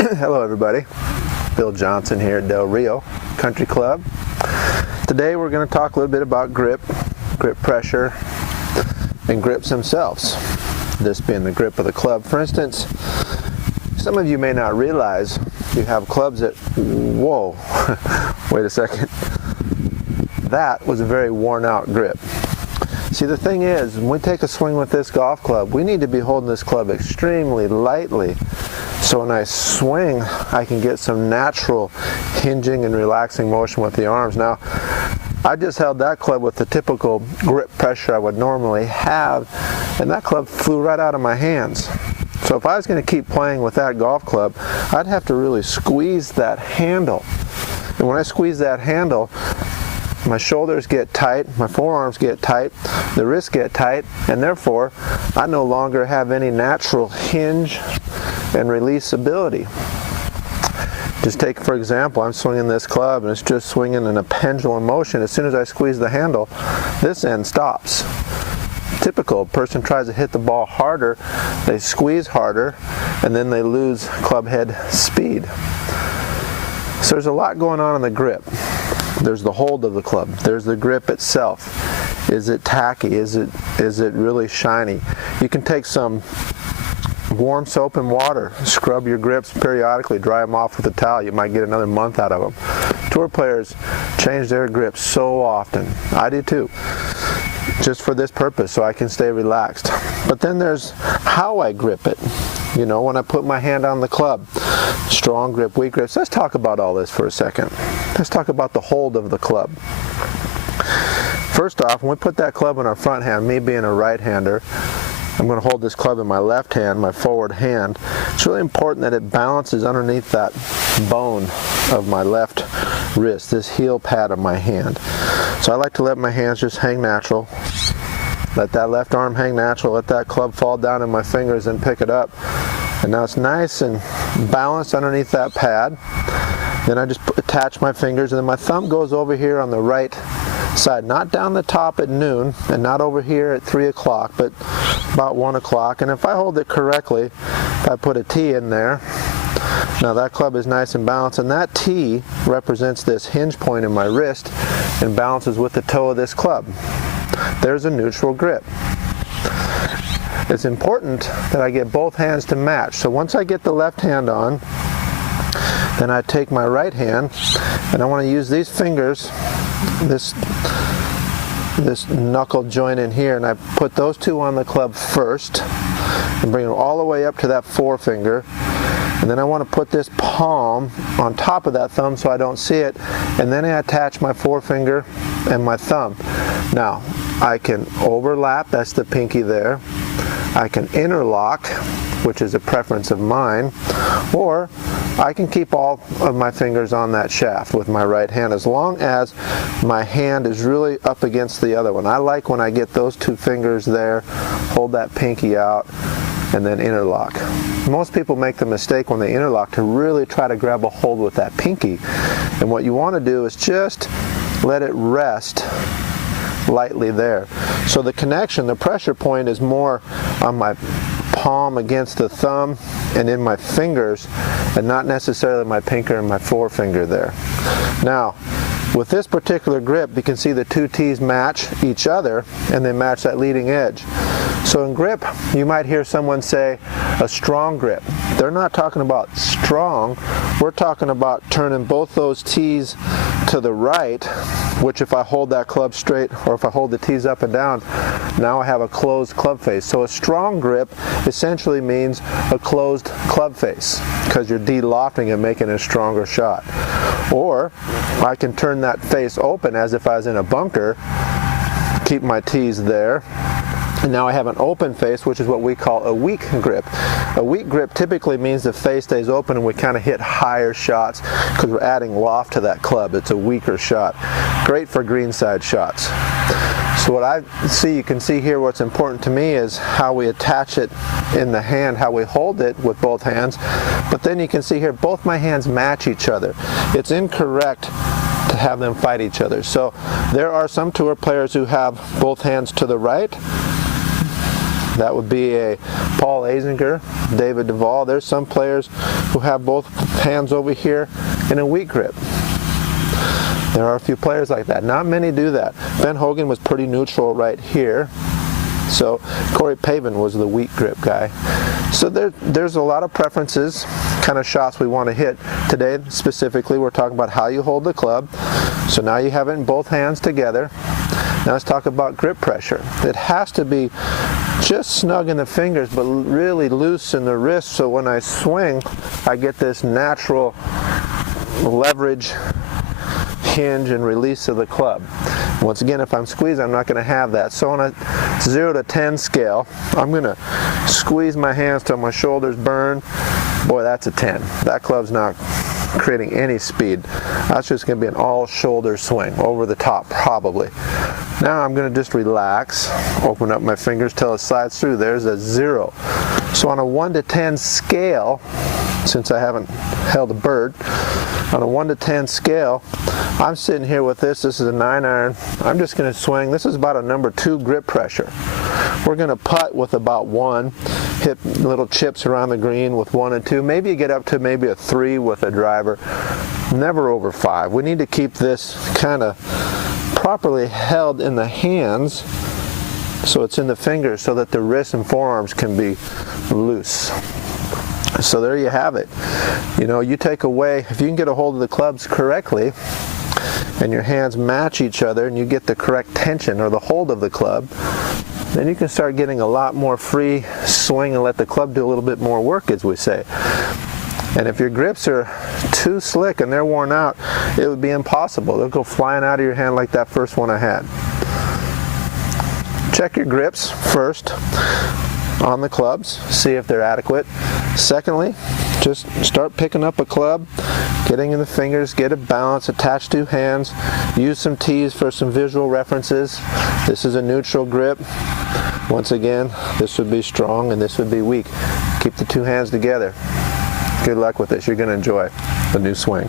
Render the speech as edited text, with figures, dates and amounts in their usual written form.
Hello everybody, Bill Johnson here at Del Rio Country Club. Today we're going to talk a little bit about grip pressure, and grips themselves. This being the grip of the club. For instance, some of you may not realize you have clubs that, whoa, wait a second, that was a very worn out grip. See, the thing is, when we take a swing with this golf club, we need to be holding this club extremely lightly, so when I swing, I can get some natural hinging and relaxing motion with the arms. Now, I just held that club with the typical grip pressure I would normally have, and that club flew right out of my hands. So if I was going to keep playing with that golf club, I'd have to really squeeze that handle. And when I squeeze that handle, my shoulders get tight, my forearms get tight, the wrists get tight, and therefore I no longer have any natural hinge and release ability. Just take, for example, I'm swinging this club and it's just swinging in a pendulum motion. As soon as I squeeze the handle, this end stops. Typical, a person tries to hit the ball harder, they squeeze harder, and then they lose club head speed. So there's a lot going on in the grip. There's the hold of the club. There's the grip itself. Is it tacky? Is it really shiny? You can take some warm soap and water, scrub your grips periodically, dry them off with a towel. You might get another month out of them. Tour players change their grips so often. I do too, just for this purpose, so I can stay relaxed. But then there's how I grip it. You know, when I put my hand on the club, strong grip, weak grips. Let's talk about all this for a second. Let's talk about the hold of the club. First off, when we put that club in our front hand, me being a right-hander, I'm going to hold this club in my left hand, my forward hand. It's really important that it balances underneath that bone of my left wrist, this heel pad of my hand. So I like to let my hands just hang natural. Let that left arm hang natural, let that club fall down in my fingers and pick it up. And now it's nice and balanced underneath that pad. Then I just attach my fingers, and then my thumb goes over here on the right side, not down the top at noon, and not over here at 3 o'clock, but about 1 o'clock. And if I hold it correctly, if I put a T in there, now that club is nice and balanced, and that T represents this hinge point in my wrist and balances with the toe of this club. There's a neutral grip. It's important that I get both hands to match. So once I get the left hand on, then I take my right hand and I want to use these fingers, this knuckle joint in here, and I put those two on the club first and bring them all the way up to that forefinger. And then I want to put this palm on top of that thumb so I don't see it, and then I attach my forefinger and my thumb. Now, I can overlap, that's the pinky there. I can interlock, which is a preference of mine, or I can keep all of my fingers on that shaft with my right hand as long as my hand is really up against the other one. I like when I get those two fingers there, hold that pinky out, and then interlock. Most people make the mistake when they interlock to really try to grab a hold with that pinky. And what you want to do is just let it rest lightly there. So the connection, the pressure point is more on my palm against the thumb and in my fingers, and not necessarily my pinky and my forefinger there. Now, with this particular grip, you can see the two T's match each other and they match that leading edge. So in grip, you might hear someone say a strong grip. They're not talking about strong, we're talking about turning both those T's to the right, which if I hold that club straight or if I hold the T's up and down, now I have a closed club face. So a strong grip essentially means a closed club face because you're de-lofting and making a stronger shot. Or I can turn that face open as if I was in a bunker, keep my T's there, and now I have an open face, which is what we call a weak grip. A weak grip typically means the face stays open and we kind of hit higher shots because we're adding loft to that club. It's a weaker shot. Great for greenside shots. So what I see, you can see here, what's important to me is how we attach it in the hand, how we hold it with both hands. But then you can see here, both my hands match each other. It's incorrect to have them fight each other. So there are some tour players who have both hands to the right. That would be a Paul Azinger, David Duval. There's some players who have both hands over here in a weak grip. There are a few players like that. Not many do that. Ben Hogan was pretty neutral right here. So Corey Pavin was the weak grip guy. So there's a lot of preferences, kind of shots we want to hit. Today specifically we're talking about how you hold the club. So now you have it in both hands together. Now let's talk about grip pressure. It has to be just snug in the fingers but really loose in the wrist, so when I swing I get this natural leverage, hinge, and release of the club. Once again, if I'm squeezed, I'm not going to have that. So on a 0 to 10 scale, I'm going to squeeze my hands till my shoulders burn. Boy, that's a 10. That club's not creating any speed. That's just going to be an all-shoulder swing, over the top, probably. Now I'm going to just relax, open up my fingers till it slides through. There's a 0. So on a 1 to 10 scale, since I haven't held a bird, on a 1 to 10 scale, I'm sitting here with this. This is a 9-iron. I'm just going to swing. This is about a number 2 grip pressure. We're going to putt with about 1, hit little chips around the green with 1 and 2. Maybe you get up to maybe a 3 with a driver. Never over 5. We need to keep this kind of properly held in the hands, so it's in the fingers, so that the wrists and forearms can be loose. So there you have it. You know, you take away, if you can get a hold of the clubs correctly and your hands match each other and you get the correct tension or the hold of the club, then you can start getting a lot more free swing and let the club do a little bit more work, as we say. And if your grips are too slick and they're worn out, it would be impossible. They'll go flying out of your hand like that first one I had. Check your grips first on the clubs, see if they're adequate. Secondly, just start picking up a club, getting in the fingers, get a balance, attach 2 hands, use some tees for some visual references. This is a neutral grip. Once again, this would be strong and this would be weak. Keep the 2 hands together. Good luck with this. You're going to enjoy the new swing.